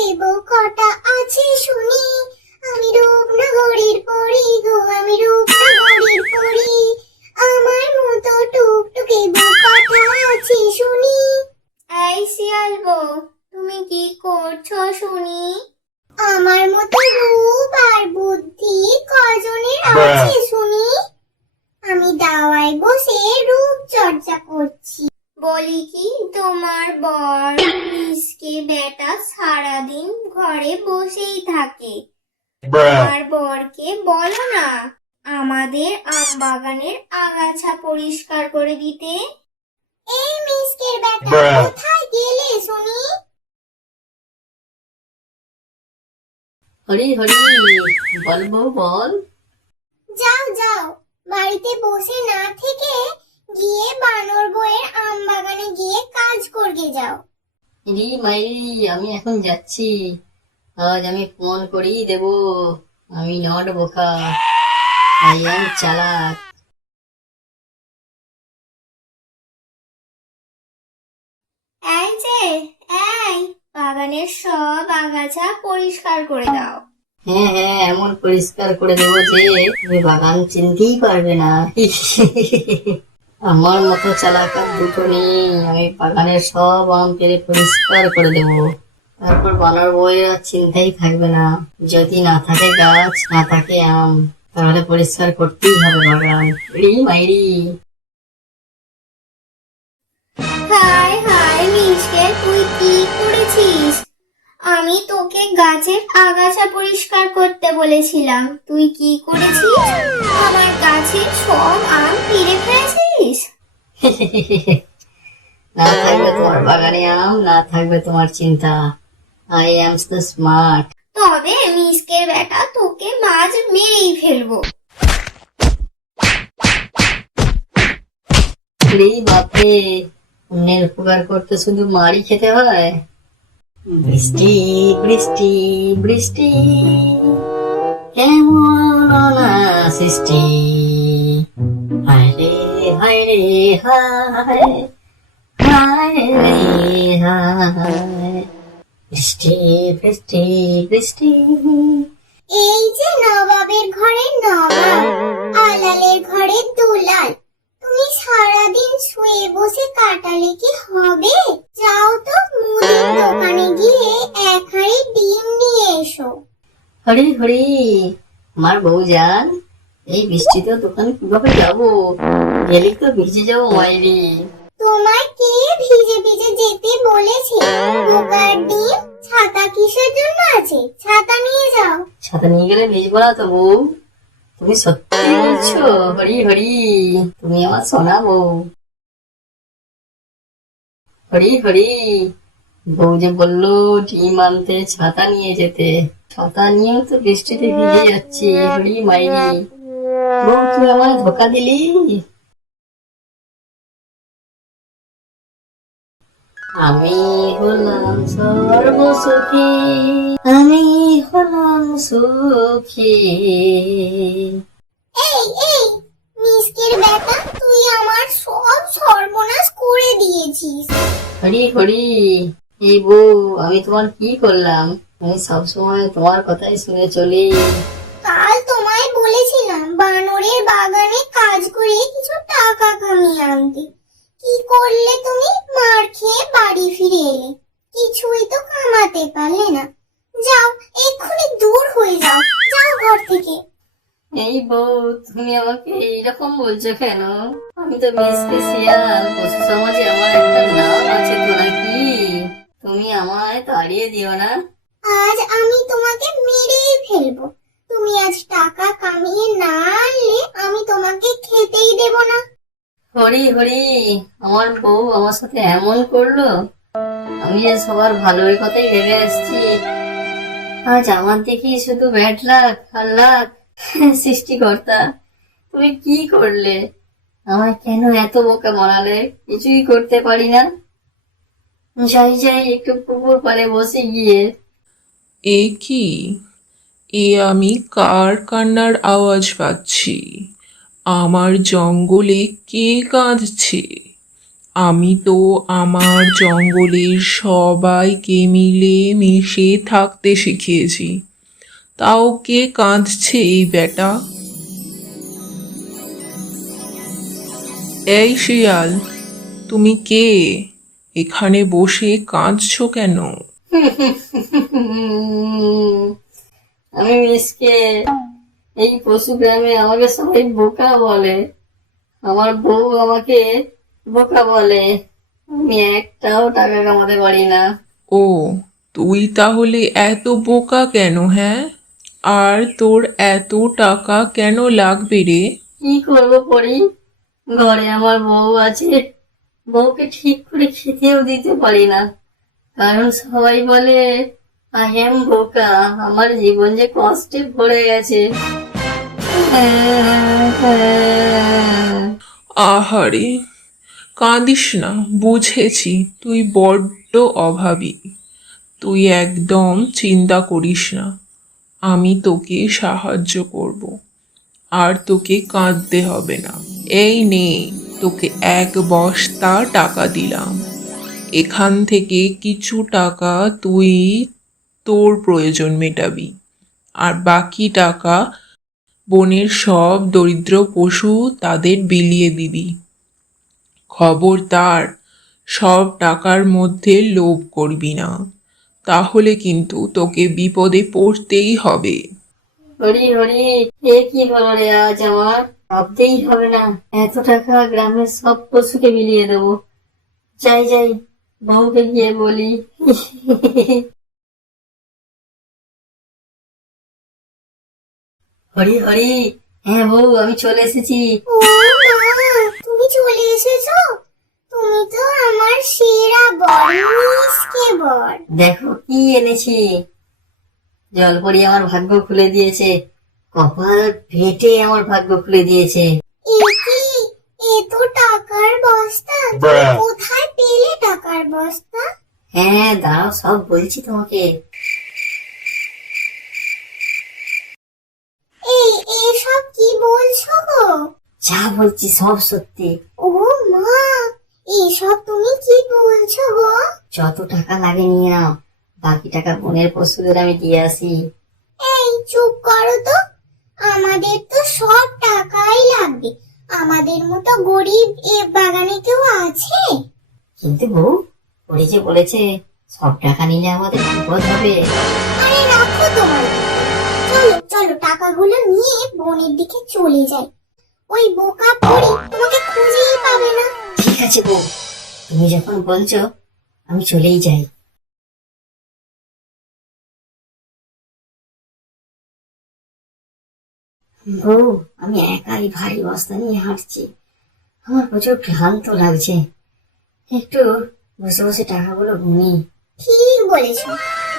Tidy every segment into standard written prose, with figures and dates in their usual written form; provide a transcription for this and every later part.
দেবো কটা আছে শুনি। আমি রূপনগরীর পরি গো, আমি রূপনগরীর পরি। আমার মতো টুকটুকে বউ কটা আছে শুনি। এই শিয়াল বউ, তুমি কি করছো শুনি? আমার মতো রূপ আর বুদ্ধি কজনের আছে শুনি? আমি দাওয়ায় বসে রূপ চর্চা করছি। বলি কি, তোমার বর মিসকে বেটা সারাদিন ঘরে বসেই থাকে। আমার বরকে বলো না আমাদের আম বাগানের আগাছা পরিষ্কার করে দিতে। এই মিসকের বেটা, কোথায় গেলে শুনি? হরি হরি, বল বউ বল। যাও যাও, বাড়িতে বসে না থেকে গিয়ে বানর বউয়ের আম বাগানে গিয়ে কাজ করতে যাও। রি মাইরি, আমি এখন যাচ্ছি। আজ আমি ফোন করেই দেব। আমি নট বোকা, আই এম চালাক। এই যে, এই বাগানের সব আগাছা পরিষ্কার করে দাও। হ্যাঁ হ্যাঁ, এমন পরিষ্কার করে দেবো যে তুমি বাগান চিনতেই পারবে না। আমার মতো চালাক আর দুটো নেই। আমি বাগানের সব আম পেড়ে পরিষ্কার করে দেবো। তারপর বানর বউয়ের আর চিন্তাই থাকবে না। যদি না থাকে গাছ, না থাকে আম, তাহলে পরিষ্কার করতেই হবে বাগান। রি মাইরি। হায় হায় মিসকে, তুই কি করেছিস? আমি তোকে গাছের আগাছা পরিষ্কার করতে বলেছিলাম, তুই কি করেছিস? আমার গাছের সব আম পেড়ে ফেলেছিস। না থাকবে তোমার বাগানে আম, না থাকবে তোমার চিন্তা। I am so smart. তবে মিসকের বেটা, তোকে মাছ মেরেই ফেলবো। রে বাপরে, অন্যের উপকার করতে শুধু মারই খেতে হয়। বৃষ্টি বৃষ্টি বৃষ্টি, কেমন না সৃষ্টি। হায় রে হায় রে হায়, হায় রে হায়। বৃষ্টি বৃষ্টি বৃষ্টি। এই যে নবাবের ঘরের নবাব, আলালের ঘরের দুলাল, তুমি সারাদিন শুয়ে বসে কাটালে কি হবে? যাও তো মুদির দোকানে গিয়ে এক হাঁড়ি ডিম নিয়ে এসো। হরি হরি, আমার বউজান, এই বৃষ্টিতে দোকান কিভাবে যাবো? গেলে তো ভিজে যাবো মাইরি। তোমায় কে ভিজে ভিজে যেতে বলেছে? বোকার ডিম, ছাতা কিসের জন্য আছে? ছাতা নিয়ে যাও। ছাতা নিয়ে গেলে ভিজবো না তো বউ? তুমি সত্যি বলছো? হরি হরি, তুমি আমার সোনা বউ। হরি হরি, বউ যে বললো ডিম আনতে ছাতা নিয়ে যেতে, ছাতা নিয়েও তো বৃষ্টিতে ভিজে যাচ্ছি। হরি মাইরি, বউ তুই আমায় ধোকা দিলি। আমি হলাম সর্বসুখী, আমি হলাম সুখী। এই এই মিসকের বেটা, তুই আমার সব সর্বনাশ করে দিয়েছিস। হরি হরি, এই বউ আমি তোমার কি করলাম? আমি সবসময় তোমার কথাই শুনে চলি। কাল তোমায় বলেছিলাম বানরের বাগানে কাজ করে কিছু টাকা কামিয়ে আনতে। কি করলে তুমি? মার খেয়ে বাড়ি ফিরে এলে, কিছুই তো কামাতে পারলে না। যাও, এক্ষুনি দূর হয়ে যাও, যাও ঘর থেকে। এই বউ, তুমি আমাকে এইরকম বলছো কেন? আমি তো মিসকে শিয়াল, পশু সমাজে আমার একটা নাম আছে তো নাকি? তুমি আমায় তাড়িয়ে দিও না। আজ আমি তোমাকে মেরেই ফেলবো। তুমি আজ টাকা কামিয়ে না আনলে আমি তোমাকে খেতেই দেব না। হরি হরি, আমার বউ আমার সাথে এমন করলো। আমি যে সবার ভালোর কথাই ভেবে আসছি, আজ আমার দেখি শুধু ব্যাড লাক আর লাক। সৃষ্টিকর্তা, তুমি কি করলে? আমায় কেন এত বোকা বানালে? কিছুই করতে পারি না। যাই যাই, একটু পুকুর পাড়ে বসে গিয়ে। এ কি? এ আমি কার কান্নার আওয়াজ পাচ্ছি? আমার জঙ্গলে কে কাঁদছে? আমি তো আমার জঙ্গলের সবাইকে মিলে মিশে থাকতে শিখিয়েছি, তাও কে কাঁদছে এই বেটা? এই শিয়াল, তুমি কে? এখানে বসে কাঁদছো কেন? আমি মিসকে। এই পশু গ্রামে আমাকে সবাই বোকা বলে। আমার বউ আমাকে বোকা বলে। আমি একটাও টাকা কামাতে পারি না। ও, তুই তাহলে এত বোকা কেন, হ্যাঁ? আর তোর এত টাকা কেন লাগবে রে? কি করবো পরি? ঘরে আমার বউ আছে, বউকে ঠিক করে খেতেও দিতে পারি না, কারণ সবাই বলে আই এম বোকা। আমার জীবন যে কষ্টে ভরে গেছে। আহারে, কাঁদিস না, বুঝেছি তুই বড্ড অভাবী। তুই একদম চিন্তা করিস না, আমি তোকে সাহায্য করব। আর তোকে কাঁদতে হবে না। এই নে, তোকে 1 বস্তা টাকা দিলাম। এখান থেকে কিছু টাকা তুই তোর প্রয়োজন মেটাবি, আর বাকি টাকা বনের সব দরিদ্র পশু তাদের বিলিয়ে দিবি। খবরদার, সব টাকার মধ্যে লোভ করবি না, তাহলে কিন্তু তোকে বিপদে পড়তেই হবে। হরি হরি, এ কি হলো রে আজ আমার? ভাবতেই হবে না, এত টাকা গ্রামের সব পশুকে বিলিয়ে দেবো। যাই যাই, বউকে গিয়ে বলি। হরি হরি, হ্যাঁ বউ, আমি চলে এসেছি। ও মা, তুমি চলে এসেছো? তুমি তো আমার সেরা বর, মিসকে বর। দেখো কি এনেছি। জলপরি আমার ভাগ্য খুলে দিয়েছে, কপাল ফেটে আমার ভাগ্য খুলে দিয়েছে। এ কি? এ তো টাকার বস্তা। তুমি কোথায় পেলে টাকার বস্তা? হ্যাঁ দাঁড়াও, সব বলছি তোমাকে। এই এসব কি বলছো গো? যা বলছি সব সত্যি। ও মা, এসব তুমি কি বলছো গো? যত টাকা লাগে নিয়ে নাও, বাকি টাকা বনের পশুদের আমি দিয়ে আসি। এই চুপ করো তো, আমাদের তো সব টাকাই লাগবে। আমাদের মতো গরিব এ বাগানে কেউ আছে? কিন্তু বউ, ওরে যে বলেছে সব টাকা নিলে আমাদের বিপদ হবে। আরে রাখো তোমার কথা। চলো চলো, টাকাগুলো নিয়ে বনের দিকে চলে যাই। ওই বোকা পড়ে তোমাকে খুঁজেই পাবে না। ঠিক আছে বউ, তুমি যখন বলছো আমি চলেই যাই। বউ, আমি একাই ভারী বস্তা নিয়ে হাঁটছি, আমার প্রচুর ক্লান্ত লাগছে। একটু বসে বসে টাকাগুলো গুনি। ঠিক বলেছ,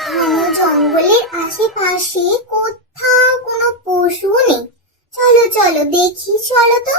ঘন জঙ্গলের আশেপাশে কোথাও কোনো পশু নেই। চলো চলো দেখি, চলো তো।